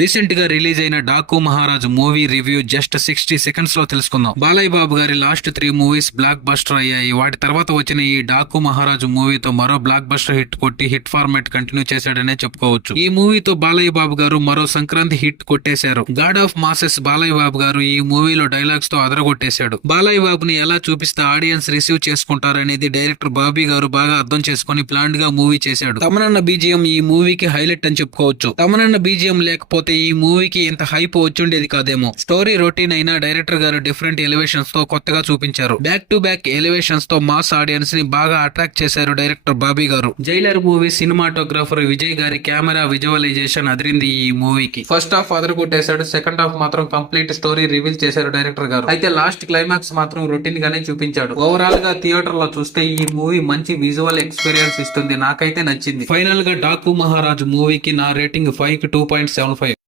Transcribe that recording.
Recent గా release అయిన Daaku Maharaj movie review just 60 seconds లో తెలుసుకుందాం. బాలయ్య బాబు గారి లాస్ట్ 3 మూవీస్ బ్లాక్ బస్టర్ అయ్యాయి. వాటి తర్వాత వచ్చిన ఈ డాకు మహారాజ్ మూవీతో మరో బ్లాక్ బస్టర్ హిట్ కొట్టి హిట్ ఫార్మాట్ కంటిన్యూ చేశాడనే చెప్పుకోవచ్చు. ఈ మూవీతో బాలయ్య బాబు గారు మరో సంక్రాంతి హిట్ కొట్టేశారు. God of masses Balayya Babu గారు ఈ మూవీలో డైలాగ్స్ తో అదరగొట్టేశాడు. బాలయ్య బాబుని ఎలా చూపిస్తే ఆడియన్స్ రిసీవ్ చేసుకుంటారనేది డైరెక్టర్ బాబీ గారు బాగా అర్థం చేసుకుని ప్లాండ్ గా మూవీ చేశాడు. తమనన్న బీజిఎం ఈ మూవీకి హైలైట్ అని చెప్పుకోవచ్చు. తమనన్న బీజిఎం లేకపోతే ఈ మూవీకి ఇంత హైప్ వచ్చుండేది కాదేమో. స్టోరీ రొటీన్ అయినా డైరెక్టర్ గారు డిఫరెంట్ ఎలివేషన్స్ తో కొత్తగా చూపించారు. బ్యాక్ టు బ్యాక్ ఎలివేషన్స్ తో మాస్ ఆడియన్స్ ని బాగా అట్రాక్ట్ చేశారు డైరెక్టర్ బాబీ గారు. జైలర్ మూవీ సినిమాటోగ్రాఫర్ విజయ్ గారి కెమెరా విజువలైజేషన్ అదిరింది ఈ మూవీకి. First half అదరగొట్టేశాడు. సెకండ్ హాఫ్ మాత్రం కంప్లీట్ స్టోరీ రివీల్ చేశారు డైరెక్టర్ గారు. అయితే లాస్ట్ క్లైమాక్స్ మాత్రం రొటీన్ గానే చూపించాడు. ఓవరాల్ గా థియేటర్ లో చూస్తే ఈ మూవీ మంచి విజువల్ ఎక్స్పీరియన్స్ ఇస్తుంది. నాకైతే నచ్చింది. ఫైనల్ గా డాకు మహారాజ్ మూవీకి నా రేటింగ్ 5 కి 2.75.